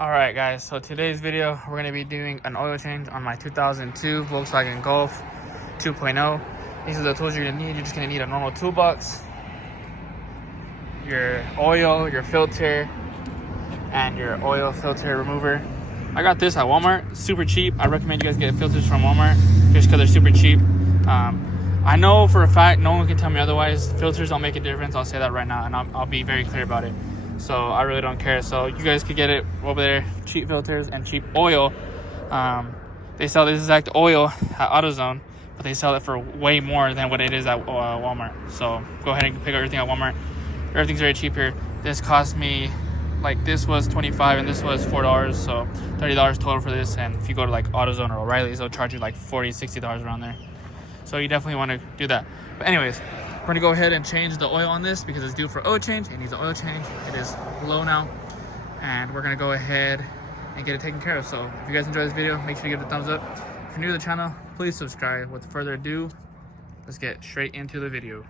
Alright guys, so today's video we're going to be doing an oil change on my 2002 Volkswagen Golf 2.0. These are the tools you're going to need. You're just going to need a normal toolbox, your oil, your filter, and your oil filter remover. I got this at Walmart, super cheap. I recommend you guys get filters from Walmart just because they're super cheap. I know for a fact, no one can tell me otherwise. Filters don't make a difference. I'll say that right now, and I'll be very clear about it. So I really don't care. So you guys could get it over there, cheap filters and cheap oil. They sell this exact oil at AutoZone, but they sell it for way more than what it is at Walmart. So go ahead and pick up everything at Walmart. Everything's very cheap here. This cost me, like, this was $25 and this was $4, so $30 total for this. And if you go to like AutoZone or O'Reilly's, they'll charge you like $40-$60 around there. So you definitely want to do that. But anyways, we're gonna go ahead and change the oil on this because it's due for oil change. It needs an oil change. It is low now, and we're gonna go ahead and get it taken care of. So if you guys enjoy this video, make sure you give it a thumbs up. If you're new to the channel, please subscribe. With further ado, let's get straight into the video.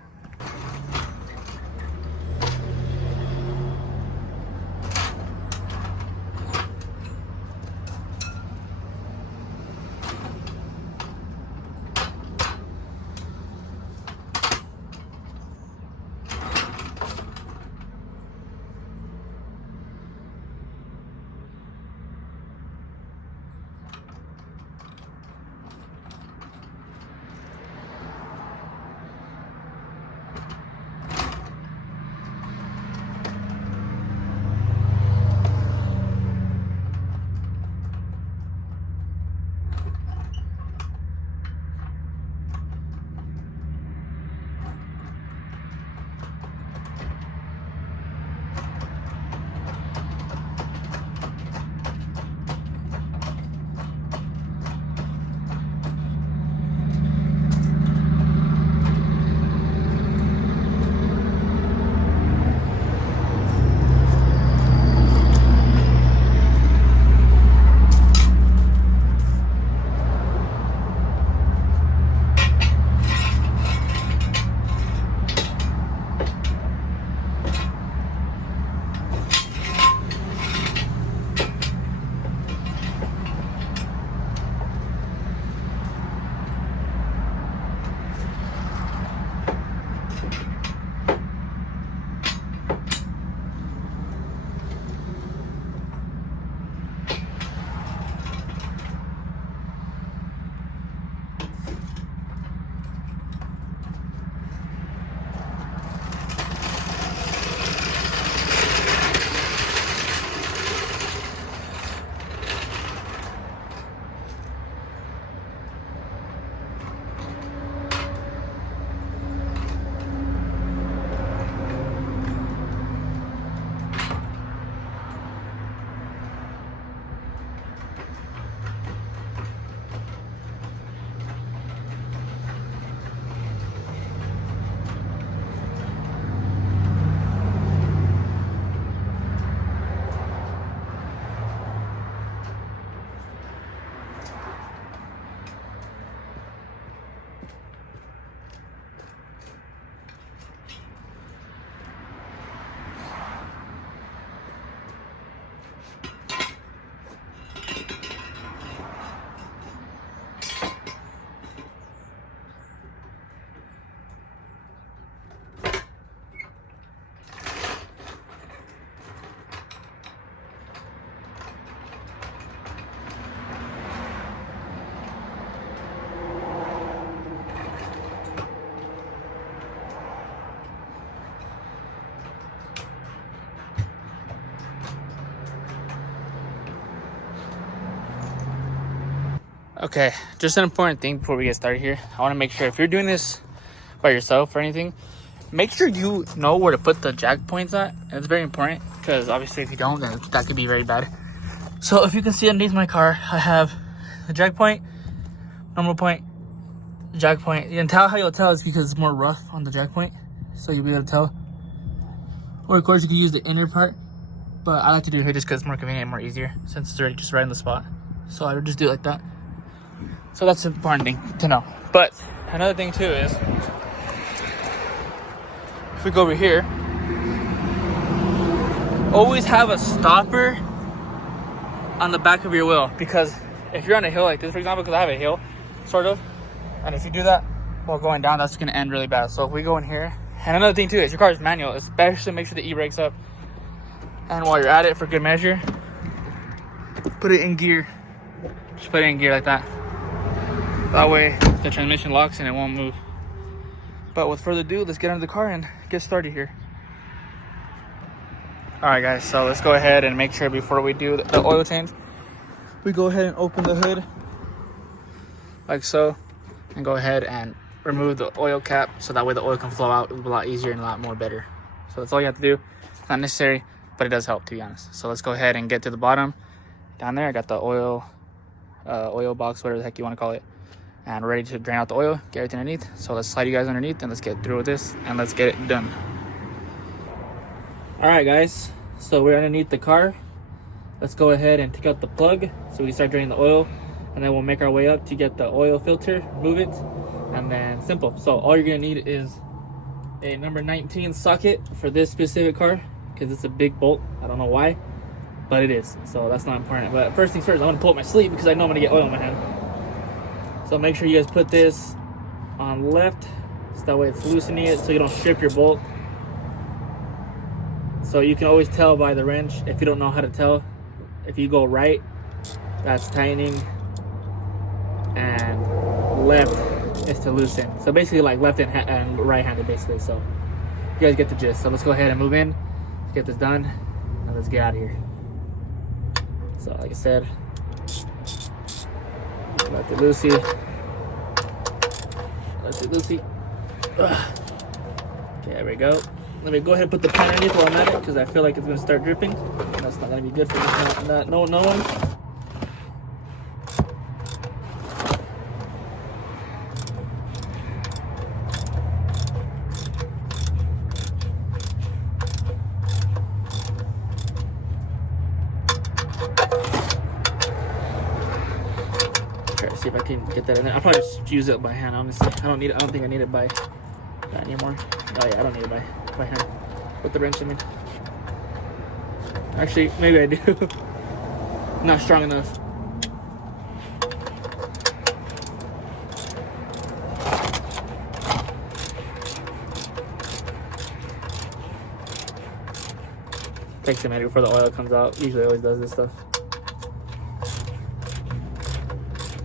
Okay, just an important thing before we get started here. I want to make sure if you're doing this by yourself or anything, make sure you know where to put the jack points at. It's very important because obviously if you don't, then that could be very bad. So if you can see underneath my car, I have the jack point, normal point, jack point. You can tell how you'll tell is because it's more rough on the jack point, so you'll be able to tell. Or of course you can use the inner part, but I like to do it here just because it's more convenient and more easier since it's already just right on the spot. So I would just do it like that. So that's an important thing to know. But another thing too is, if we go over here, always have a stopper on the back of your wheel, because if you're on a hill like this, for example, because I have a hill, sort of, and if you do that while going down, that's going to end really bad. So if we go in here, and another thing too is your car is manual, especially make sure the e-brake's up. And while you're at it, for good measure, put it in gear. Just put it in gear like that. That way the transmission locks and it won't move. But with further ado, let's get under the car and get started here. Alright guys, so let's go ahead and make sure before we do the oil change, we go ahead and open the hood like so, and go ahead and remove the oil cap so that way the oil can flow out a lot easier and a lot more better. So that's all you have to do. It's not necessary, but it does help, to be honest. So let's go ahead and get to the bottom. Down there I got the oil box, whatever the heck you want to call it, and we're ready to drain out the oil, get everything underneath. So let's slide you guys underneath and let's get through with this and let's get it done. All right guys, so we're underneath the car. Let's go ahead and take out the plug so we can start draining the oil, and then we'll make our way up to get the oil filter, move it, and then simple. So all you're gonna need is a number 19 socket for this specific car, because it's a big bolt. I don't know why, but it is, so that's not important. But first things first, I'm gonna pull up my sleeve because I know I'm gonna get oil in my hand. So make sure you guys put this on left, so that way it's loosening it so you don't strip your bolt. So you can always tell by the wrench if you don't know how to tell. If you go right, that's tightening, and left is to loosen. So basically like left and right-handed basically. So you guys get the gist. So let's go ahead and move in. Let's get this done and let's get out of here. So like I said, let it loosey. Let it loosey. Okay, there we go. Let me go ahead and put the pan underneath while I'm at it, because I feel like it's going to start dripping. And that's not going to be good for no one. Try to see if I can get that in there. I'll probably just use it by hand, honestly. I don't think I need it by that anymore. Oh yeah, I don't need it by hand. With the wrench, I mean. Actually, maybe I do. Not strong enough. Takes a minute before the oil comes out. Usually always does this stuff.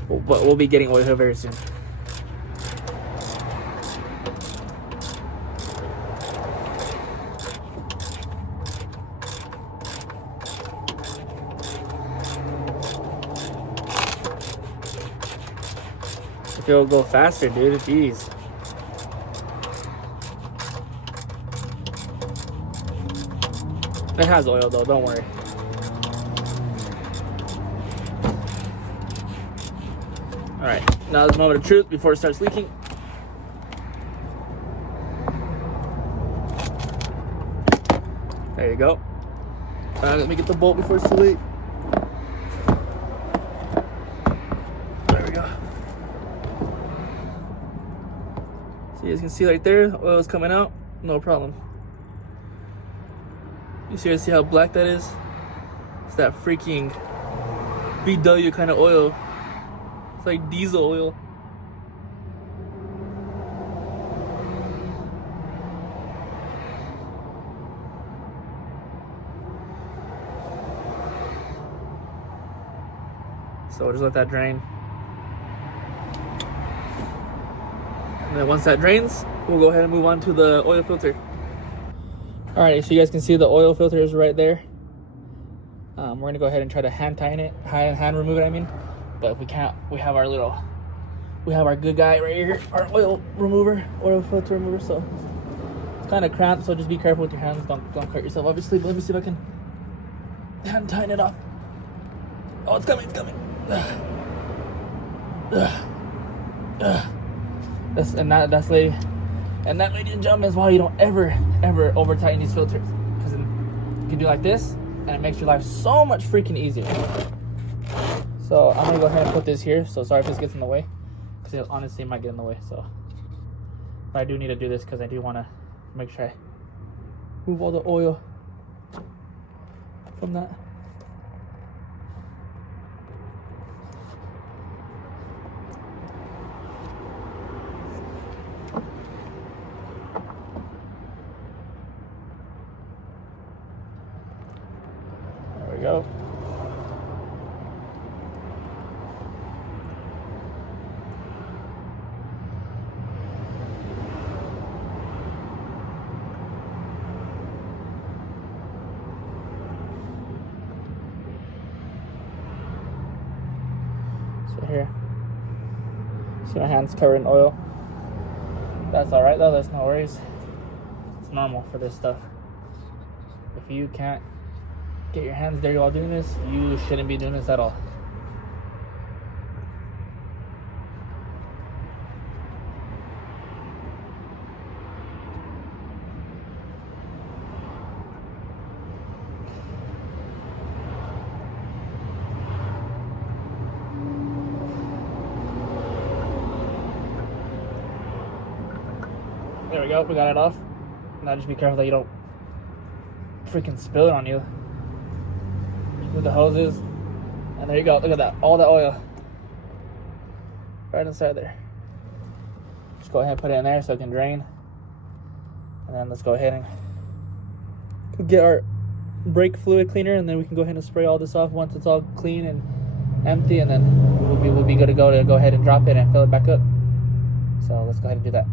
But we'll be getting oil here very soon. If it'll go faster, dude, jeez. It has oil though, don't worry. Alright, now is the moment of truth before it starts leaking. There you go. Let me get the bolt before it's too late. There we go. So you guys can see right there, the oil is coming out, no problem. You see how black that is? It's that freaking VW kind of oil. It's like diesel oil. So just let that drain. And then once that drains, we'll go ahead and move on to the oil filter. Alright, so you guys can see the oil filter is right there. We're gonna go ahead and try to hand tighten it, hand remove it, I mean. But if we can't, we have our good guy right here, our oil filter remover. So it's kind of cramped, so just be careful with your hands. Don't cut yourself, obviously. But let me see if I can hand tighten it off. Oh, it's coming. That, ladies and gentlemen, is why you don't ever over tighten these filters, because you can do like this and it makes your life so much freaking easier. So I'm gonna go ahead and put this here. So sorry if this gets in the way, because it honestly might get in the way. So but I do need to do this because I do want to make sure I move all the oil from that. go. So here, see my hands covered in oil. That's all right though. That's no worries. It's normal for this stuff. If you can't get your hands dirty while doing this, you shouldn't be doing this at all. There we go, we got it off. Now just be careful that you don't freaking spill it on you with the hoses. And there you go, look at that, all that oil right inside there. Just go ahead and put it in there so it can drain. And then let's go ahead and get our brake fluid cleaner, and then we can go ahead and spray all this off once it's all clean and empty, and then we'll be good to go ahead and drop it and fill it back up. So let's go ahead and do that.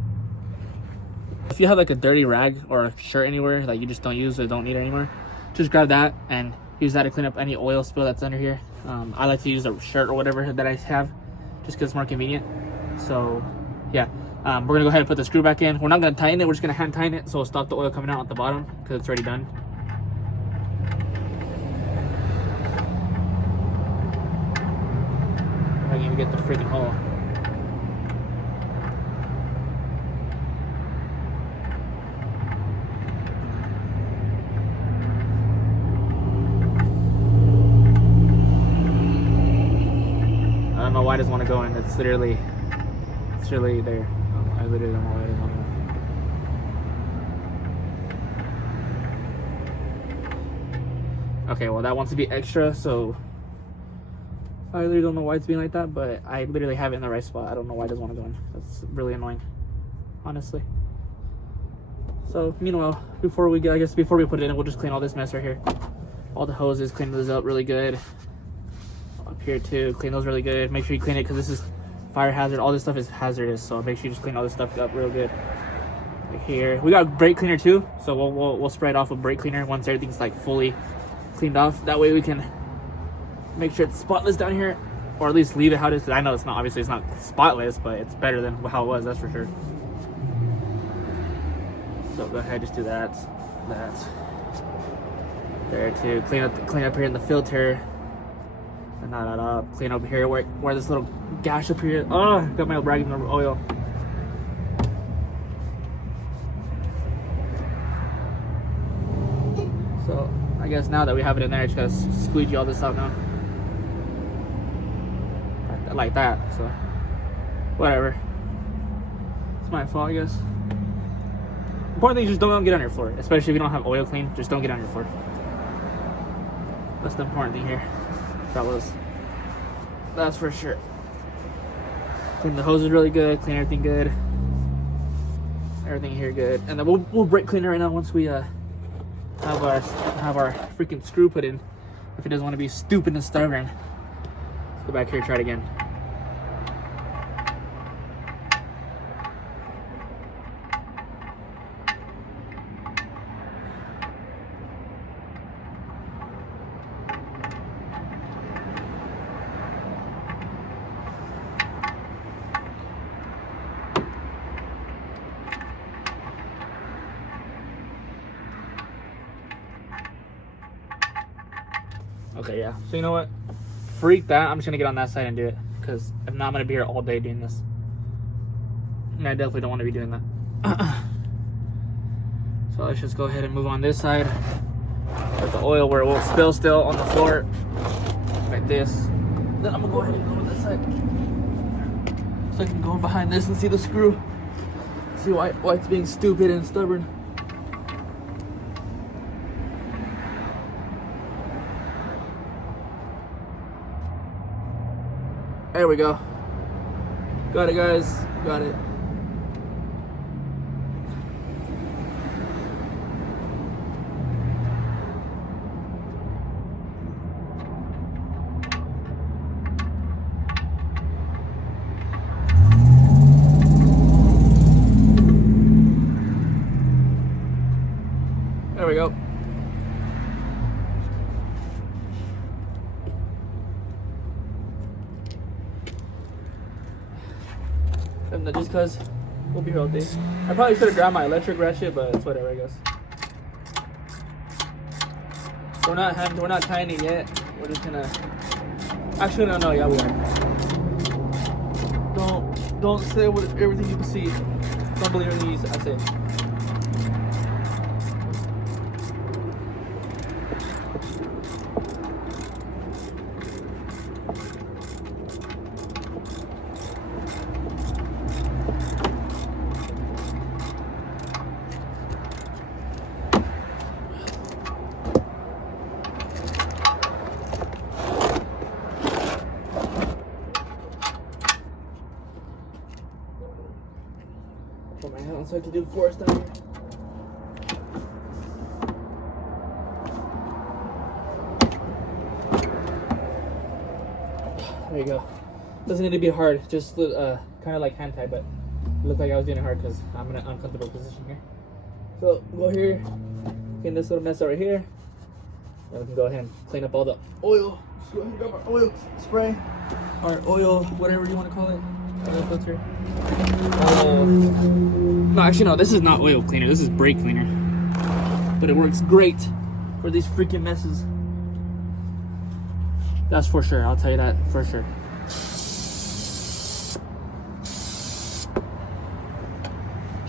If you have like a dirty rag or a shirt anywhere that you just don't use or don't need anymore, just grab that and use that to clean up any oil spill that's under here. I like to use a shirt or whatever that I have just because it's more convenient. So yeah, we're gonna go ahead and put the screw back in. We're not gonna tighten it, we're just gonna hand tighten it so it'll stop the oil coming out at the bottom because it's already done. I can even get the freaking hole. I don't know why it doesn't want to go in. It's literally there. I literally don't know why it doesn't want to go. Okay, well that wants to be extra, so I literally don't know why it's being like that, but I literally have it in the right spot. I don't know why it doesn't want to go in. That's really annoying, honestly. So meanwhile, before we put it in, we'll just clean all this mess right here. All the hoses, clean those up really good. Up here too, clean those really good. Make sure you clean it because this is fire hazard. All this stuff is hazardous, so make sure you just clean all this stuff up real good. Right here, we got brake cleaner too, so we'll spray it off with brake cleaner once everything's like fully cleaned off. That way we can make sure it's spotless down here, or at least leave it how it is. I know it's not, obviously it's not spotless, but it's better than how it was, that's for sure. So go ahead, just do that there too. Clean up here in the filter. And clean up here where this little gash up here. Oh, got my rag in the oil. So I guess now that we have it in there, just gotta squeegee all this out now. Like that, so whatever. It's my fault, I guess. Important thing is just don't get on your floor, especially if you don't have oil clean. Just don't get on your floor. That's the important thing here, fellas. That's for sure. Clean the hoses really good. Clean everything good. Everything here good, and then we'll brake clean it right now once we have our freaking screw put in. If it doesn't want to be stupid and stubborn. Let's go back here and try it again. Okay, yeah. So you know what? Freak that. I'm just gonna get on that side and do it, because if not, I'm gonna be here all day doing this, and I definitely don't want to be doing that. So let's just go ahead and move on this side. Put the oil where it won't spill still on the floor, like this. Then I'm gonna go ahead and go to this side, so I can go behind this and see the screw. See why it's being stupid and stubborn. There we go. Got it, guys. Got it. but just cause we'll be here all day. I probably should have grabbed my electric ratchet, but it's whatever, I guess. We're not tying it yet. We're just gonna. Actually, no, yeah, we are. Don't say what everything you can see. Don't believe everything I say. Put my hand on so I can do the forest down here. There you go. Doesn't need to be hard, just kind of like hand tie, but it looked like I was doing it hard because I'm in an uncomfortable position here. So go here, clean this little mess over here, and we can go ahead and clean up all the oil. Just go ahead and grab our oil spray, or oil, whatever you want to call it. Oil filter. Oh. No, actually no, this is not oil cleaner, this is brake cleaner. But it works great for these freaking messes. That's for sure, I'll tell you that for sure.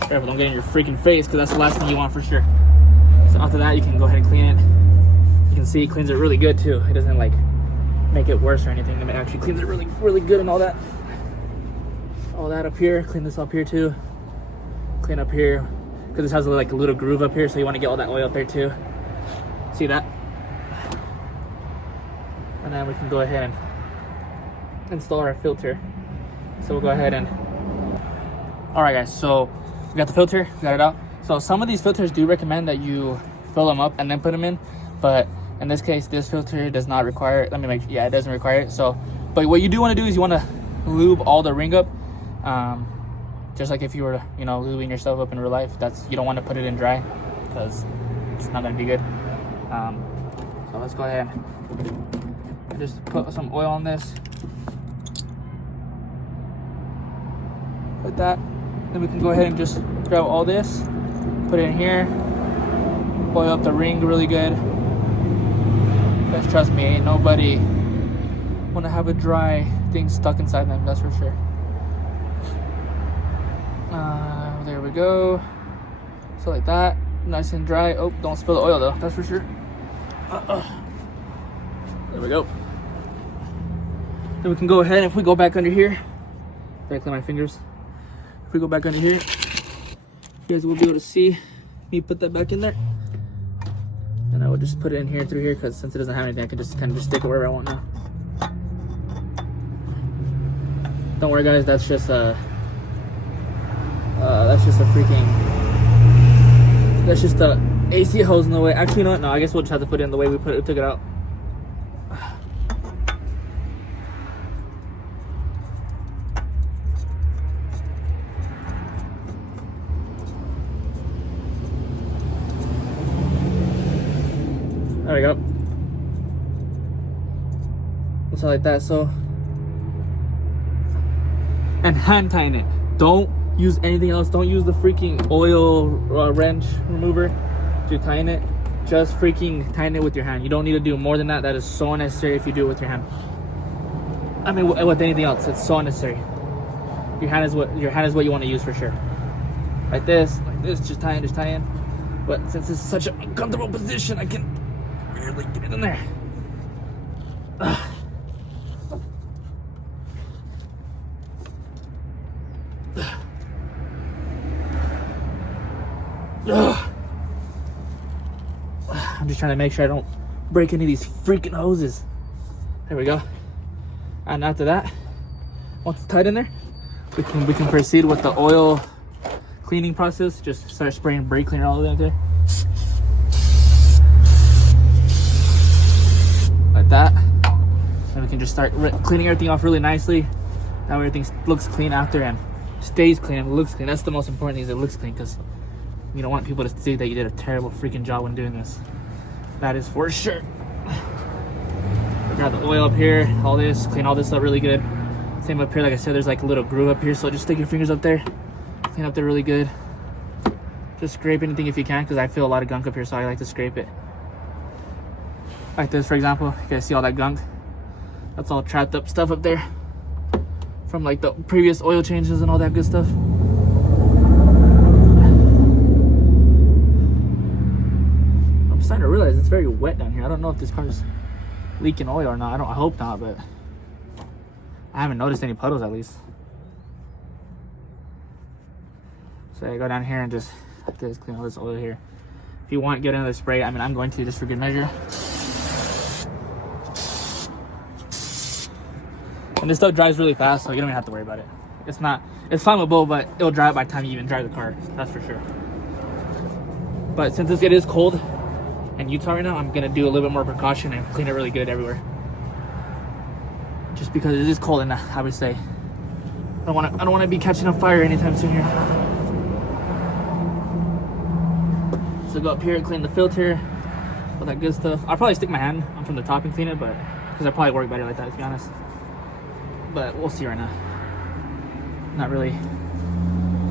Careful, don't get in your freaking face, because that's the last thing you want for sure. So after that, you can go ahead and clean it. You can see it cleans it really good too. It doesn't like make it worse or anything. It actually cleans it really, really good and all that. All that up here, clean this up here too. Clean up here, because this has like a little groove up here, so you want to get all that oil up there too. See that? And then we can go ahead and install our filter. So we'll go ahead and. All right, guys. So we got the filter, we got it out. So some of these filters do recommend that you fill them up and then put them in, but in this case, this filter does not require it. Let me make sure. Yeah, it doesn't require it. So, but what you do want to do is you want to lube all the ring up. Just like if you were, you know, lubing yourself up in real life, you don't want to put it in dry because it's not going to be good. So let's go ahead and just put some oil on this. Like that. Then we can go ahead and just grab all this, put it in here, oil up the ring really good. Guys, trust me, ain't nobody want to have a dry thing stuck inside them, that's for sure. There we go. So like that, nice and dry. Oh, don't spill the oil though, that's for sure. There we go. Then we can go ahead, if we go back under here, I clean my fingers. If we go back under here, you guys will be able to see me put that back in there. And I will just put it in here through here, because since it doesn't have anything, I can just kind of just stick it wherever I want now. Don't worry guys, that's just a that's just a AC hose in the way. Actually, you know what? No, I guess we'll just have to put it in the way we took it out. There we go. So like that. So, and hand tying it. Don't use anything else. Don't use the freaking oil wrench remover to tighten it. Just freaking tighten it with your hand. You don't need to do more than that. That is so unnecessary if you do it with your hand. I mean, with anything else, it's so unnecessary. Your hand is what you want to use for sure. Like this, just tie in. But since it's such an uncomfortable position, I can barely get it in there. I'm just trying to make sure I don't break any of these freaking hoses. There we go. And after that, once it's tight in there, we can proceed with the oil cleaning process. Just start spraying brake cleaner all the way out there. Like that. And we can just start cleaning everything off really nicely. That way everything looks clean after and stays clean and looks clean. That's the most important thing, is it looks clean, because you don't want people to see that you did a terrible freaking job when doing this. That is for sure. Grab the oil up here, all this, clean all this up really good. Same up here, like I said, there's like a little groove up here, so just stick your fingers up there, clean up there really good. Just scrape anything if you can, because I feel a lot of gunk up here, so I like to scrape it. Like this, for example. You guys see all that gunk? That's all trapped up stuff up there from like the previous oil changes and all that good stuff. I'm starting to realize it's very wet down here. I don't know if this car is leaking oil or not. I hope not, but I haven't noticed any puddles at least. So I go down here and just clean all this oil here. If you want, get another spray. I mean, I'm going to just for good measure. And this stuff dries really fast, so you don't even have to worry about it. It's flammable, but it'll dry by the time you even dry the car. That's for sure. But since it is cold in Utah right now, I'm gonna do a little bit more precaution and clean it really good everywhere. Just because it is cold, and I would say I don't want to be catching on fire anytime soon here. So go up here and clean the filter, all that good stuff. I'll probably stick my hand on from the top and clean it, but because I probably work better like that, to be honest. But we'll see right now. Not really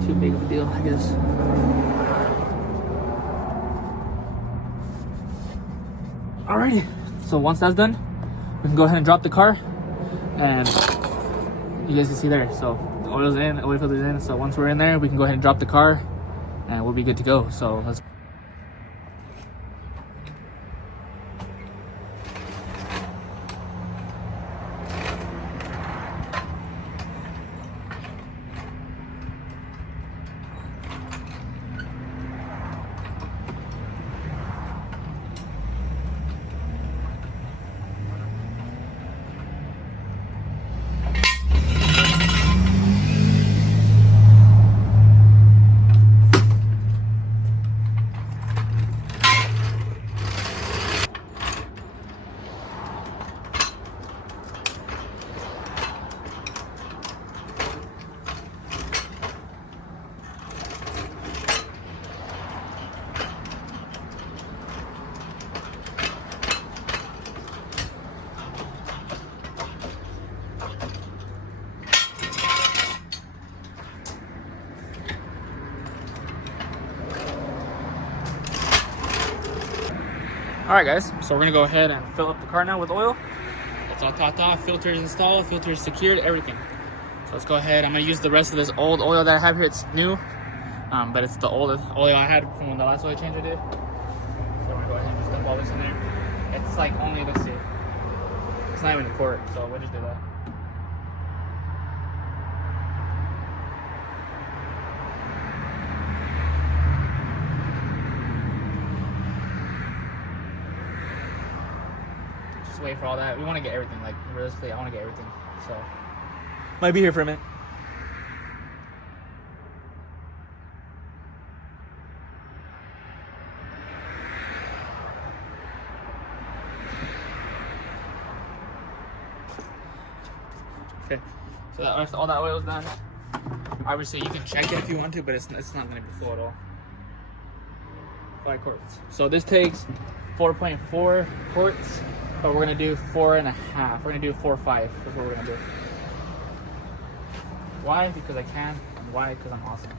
too big of a deal, I guess. Alrighty, so once that's done, we can go ahead and drop the car, and you guys can see there. So the oil's in, the oil filter's in. So once we're in there, we can go ahead and drop the car, and we'll be good to go. So let's. Alright guys, so we're gonna go ahead and fill up the car now with oil. It's all topped off, filters installed, filters secured, everything. So let's go ahead. I'm gonna use the rest of this old oil that I have here. It's new, but it's the old oil I had from the last oil change I did. So we're gonna go ahead and just dump all this in there. It's like only, let's see, it's not even a quart, so we'll just do that. Wait for all that. We want to get everything. Like realistically, I want to get everything. So might be here for a minute. Okay. So that, all that oil is done. Obviously, you can check it if you want to, but it's not going to be full at all. 5 quarts. So this takes 4.4 quarts. But we're gonna do 4.5. We're gonna do 4.5. That's what we're gonna do. Why? Because I can. And why? Because I'm awesome.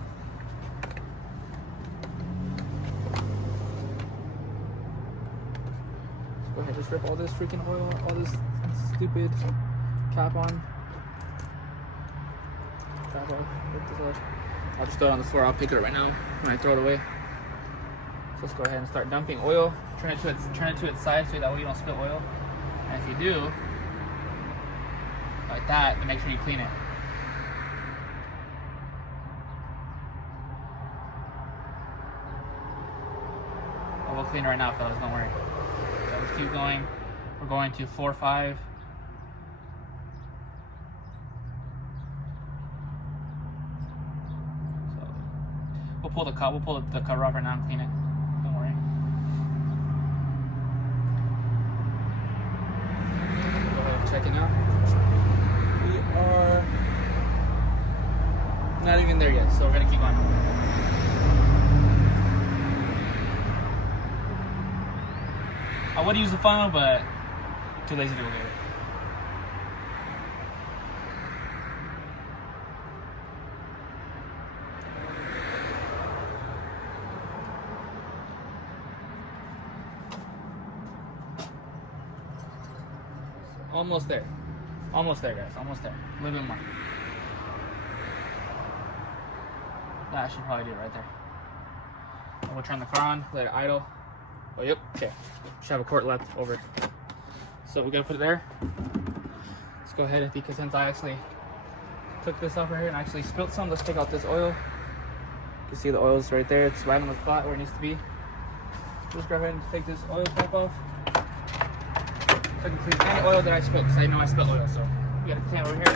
Let's go ahead, just rip all this freaking oil, all this stupid cap on. Cap off. Rip this off. I'll just throw it on the floor. I'll pick it up right now when I throw it away. So let's go ahead and start dumping oil. Turn it to its side so that way you don't spill oil. And if you do, like that, then make sure you clean it. Oh, we'll clean it right now, fellas, don't worry. So let's keep going. We're going to 4.5. So we'll pull the cover off right now and clean it. Don't worry. Checking out. We are not even there yet, so we're gonna keep on. I would use the funnel, but too lazy to do it. Almost there. Almost there, guys. Almost there. A little bit more. That should probably do it right there. And we'll turn the car on, let it idle. Oh, yep. Okay. Should have a quart left over. So we gotta put it there. Let's go ahead, because since I actually took this off right here and actually spilled some, let's take out this oil. You can see the oil's right there. It's right on the spot where it needs to be. Just go ahead and take this oil cap off. So I can clean any oil that I spilled, because I know I spilled oil. So we got a can over here.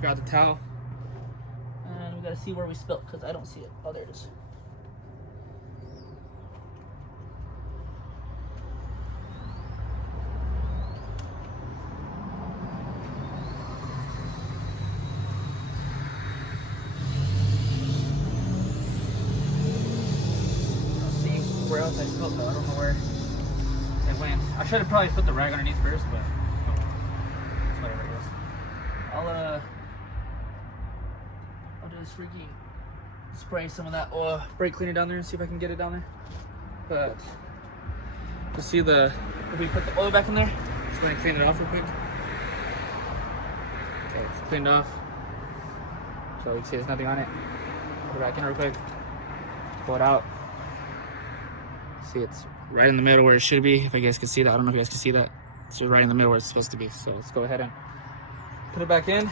Grab the towel. And we gotta see where we spilled, because I don't see it. Oh, there it is. Where else I spilled though, I don't know where it went. I should have probably put the rag underneath first, but oh, it's whatever it is. I'll just freaking spray some of that oil, brake cleaner down there and see if I can get it down there. But to see if we put the oil back in there, just going to clean it off real quick. Okay, it's cleaned off. So you can see there's nothing on it. Put it back in real quick. Pull it out. See, it's right in the middle where it should be. If you guys can see that, I don't know if you guys can see that. It's right in the middle where it's supposed to be. So let's go ahead and put it back in.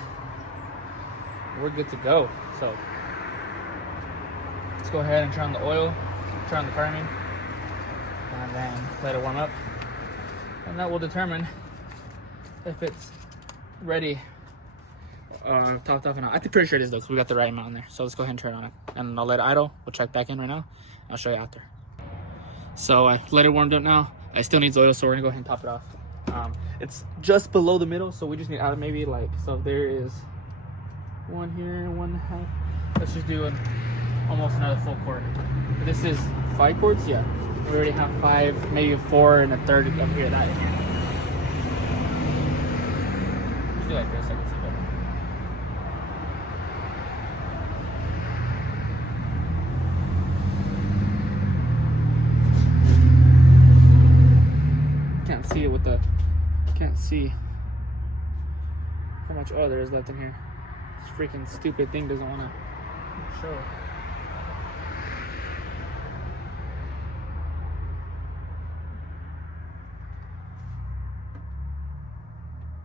We're good to go. So let's go ahead and turn on the oil, turn on the priming, and then let it warm up. And that will determine if it's ready, topped off or not. I'm pretty sure it is though, because we got the right amount in there. So let's go ahead and turn on it. And I'll let it idle. We'll check back in right now. I'll show you after. So I let it warmed up now. I still needs oil, so we're gonna go ahead and top it off. It's just below the middle, so we just need out maybe like, so if there is one here, 1.5. Let's just do almost another full quart. This is 5 quarts, yeah. We already have 5, maybe 4 and a third up here. That here. Just do like this, I can see better. See it with the can't see how much oil there is left in here. This freaking stupid thing doesn't want to show.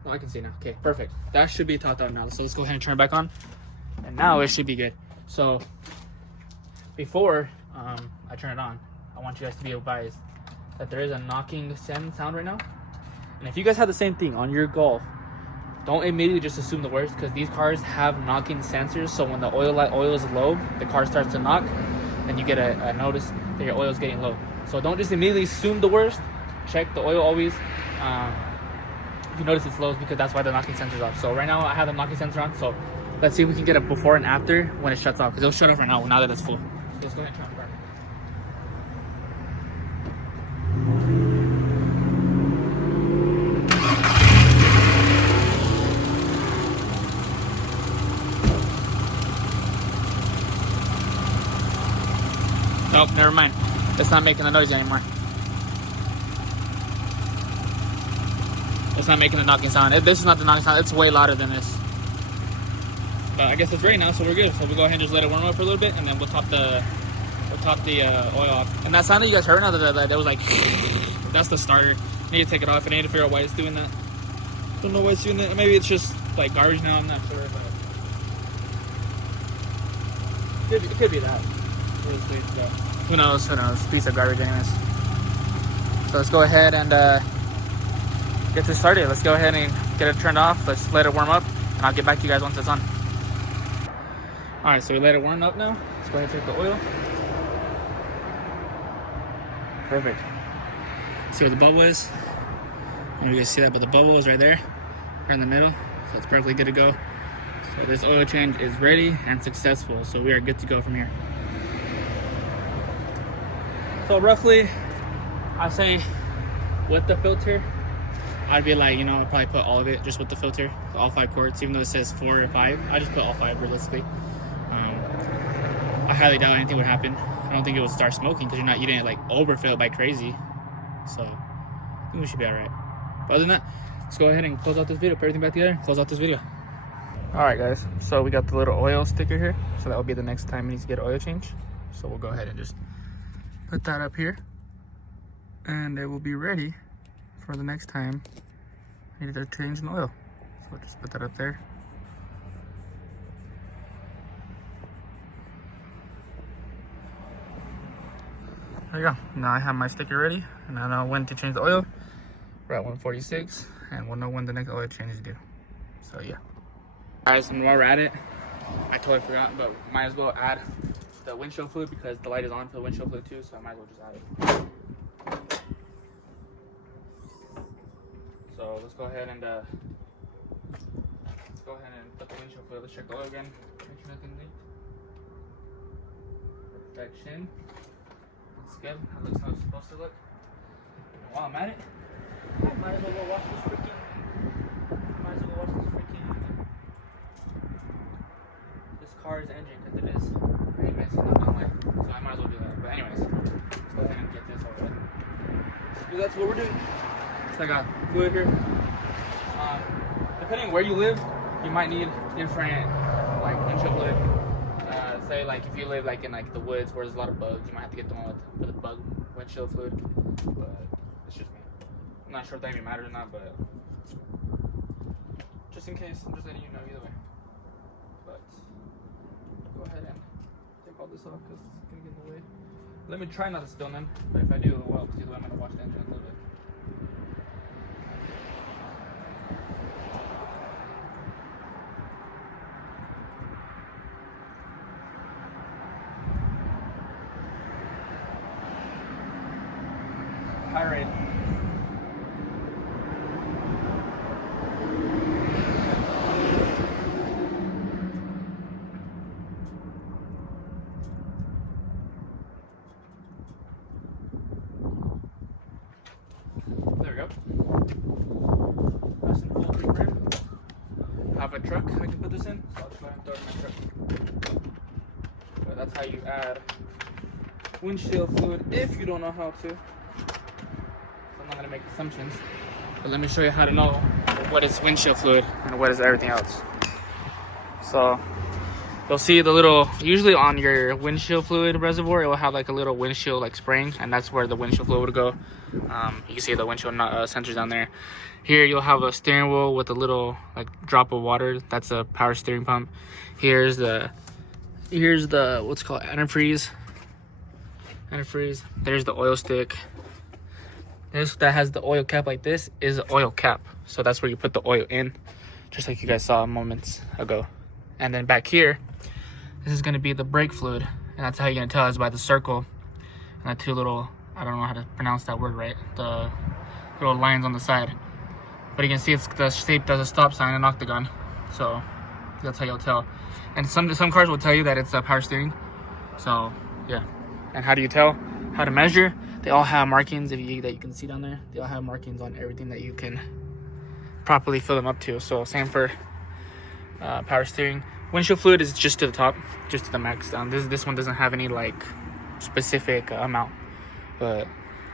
Oh, I can see now. Okay, perfect. That should be topped out now. So let's go ahead and turn it back on, and now it should be good. So before I turn it on, I want you guys to be advised that there is a knocking sound right now. And if you guys have the same thing on your Golf, don't immediately just assume the worst, because these cars have knocking sensors. So when the oil is low, the car starts to knock, and you get a notice that your oil is getting low. So don't just immediately assume the worst. Check the oil always. If you notice it's low, because that's why the knocking sensor's off. So right now I have the knocking sensor on. So let's see if we can get a before and after when it shuts off, because it'll shut off right now that it's full. So let's go ahead and turn it back. Nope, never mind. It's not making the noise anymore. It's not making the knocking sound. This is not the knocking sound. It's way louder than this. But I guess it's ready now, so we're good. So we'll go ahead and just let it warm up for a little bit, and then we'll top the oil off. And that sound that you guys heard now, that was like, that's the starter. I need to take it off. And I need to figure out why it's doing that. Don't know why it's doing that. Maybe it's just like garbage now. I'm not sure. But it could be that. Who knows? Piece of garbage anyways. So let's go ahead and get this started. Let's go ahead and get it turned off. Let's let it warm up, and I'll get back to you guys once it's on. Alright, so we let it warm up now. Let's go ahead and take the oil. Perfect. See what the bubble is? You guys see that, but the bubble is right there, right in the middle. So it's perfectly good to go. So this oil change is ready and successful. So we are good to go from here. So roughly, I say with the filter, I'd be like, I'd probably put all of it just with the filter, all 5 quarts, even though it says 4 or 5. I just put all 5 realistically. I highly doubt anything would happen. I don't think it would start smoking, because you didn't like overfill it by crazy. So I think we should be all right. But other than that, let's go ahead and close out this video. Put everything back together. Close out this video. All right, guys. So we got the little oil sticker here. So that will be the next time he needs to get an oil change. So we'll go ahead and just put that up here, and it will be ready for the next time I need to change an oil. So we'll just put that up there. There you go. Now I have my sticker ready, and I know when to change the oil. We're at 146, and we'll know when the next oil change is due. So yeah. Guys, and while we're at it, I totally forgot, but might as well add the windshield fluid because the light is on for the windshield fluid too, so I might as well just add it. So let's go ahead and put the windshield fluid. Let's check the oil again. Make sure nothing leaked. Perfection. Looks good. That looks how it's supposed to look. And while I'm at it, I might as well go wash this freaking. Car's engine because it is pretty messy, not gonna lie. So I might as well do that. But anyways, let's go ahead and get this over with. So that's what we're doing. So I got fluid here. Depending where you live, you might need different like windshield fluid. Say like if you live like in like the woods where there's a lot of bugs, you might have to get the one with the bug windshield fluid. But it's just me. I'm not sure if that even matters or not, but just in case, I'm just letting you know either way. But go ahead and take all this off because it's going to get in the way. Let me try not to spill none, but if I do, well, because either way I'm going to wash the engine a little bit. Pirate. There we go. Nice and full pre-frame. I have a truck I can put this in, so I'll just go ahead and throw it in my truck. But that's how you add windshield fluid if you don't know how to. So I'm not going to make assumptions, but let me show you how to know what is windshield fluid and what is everything else. So you'll see the little, usually on your windshield fluid reservoir, it will have like a little windshield like spring, and that's where the windshield fluid would go. You can see the windshield sensors down there. Here you'll have a steering wheel with a little like drop of water. That's a power steering pump. Here's the what's called antifreeze. There's the oil stick. This that has the oil cap like this is an oil cap. So that's where you put the oil in, just like you guys saw moments ago. And then back here, this is going to be the brake fluid, and that's how you're going to tell is by the circle and the two little, I don't know how to pronounce that word right, the little lines on the side. But you can see it's the shape of a stop sign, an octagon. So that's how you'll tell. And some cars will tell you that it's power steering. So yeah. And how do you tell? How to measure? They all have markings that you can see down there. They all have markings on everything that you can properly fill them up to. So same for power steering. Windshield fluid is just to the top, just to the max. This one doesn't have any like specific amount. But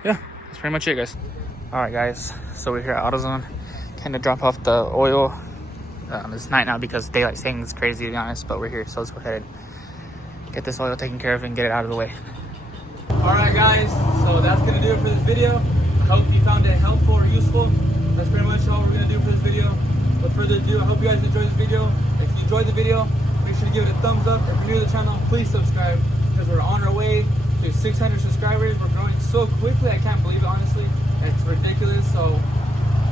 yeah, that's pretty much it, guys. All right, guys. So we're here at AutoZone. Kind of drop off the oil. It's night now because daylight saving is crazy, to be honest. But we're here, so let's go ahead and get this oil taken care of and get it out of the way. All right, guys. So that's gonna do it for this video. I hope you found it helpful or useful. That's pretty much all we're gonna do for this video. Without further ado, I hope you guys enjoyed this video. If you enjoyed the video, make sure to give it a thumbs up. If you're new to the channel, please subscribe because we're on our way to 600 subscribers. We're growing so quickly, I can't believe it, honestly. It's ridiculous. So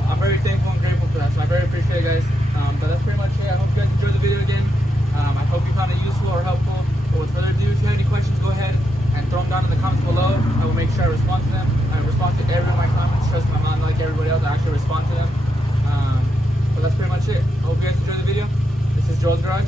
I'm very thankful and grateful for that. So I very appreciate it, guys. But that's pretty much it. I hope you guys enjoyed the video again. I hope you found it useful or helpful. But with further ado, if you have any questions, go ahead and throw them down in the comments below. I will make sure I respond to them. I respond to every one of my comments. Trust me, I'm not like everybody else. I actually respond to them. But that's pretty much it. I hope you guys enjoyed the video. This is Joel's Garage.